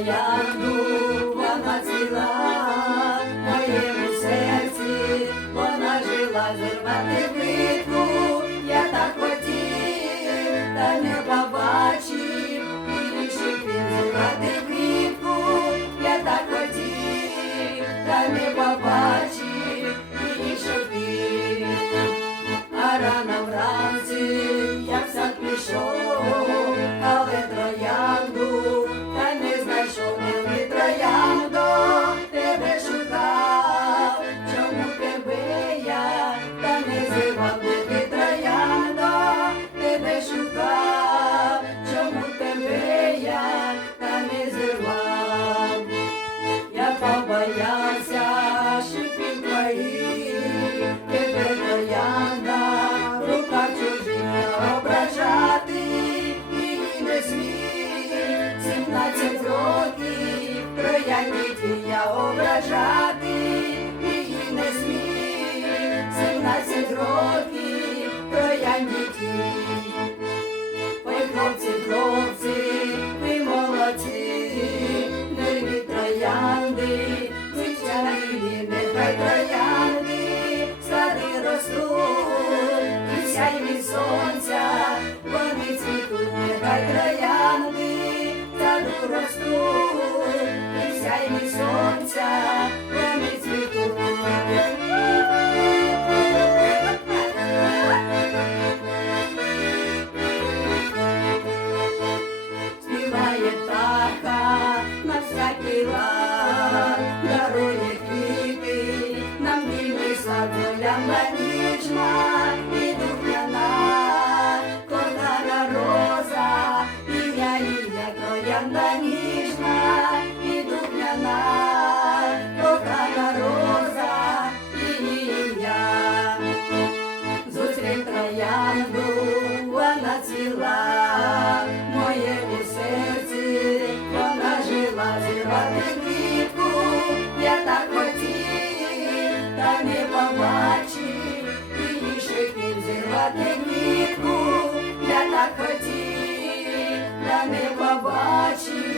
я. сімнадцять років, проявіть я ображаю. дарує квіти, нам вільний сад, земля і духляна, кохана роза, і я, і я, троянда ніжна, і духляна, кохана роза, і я. Зустрів троянду, вона ціла, моє усе. та не побачив, і ніжик не взірвати квітку, я так хотів, та не побачив.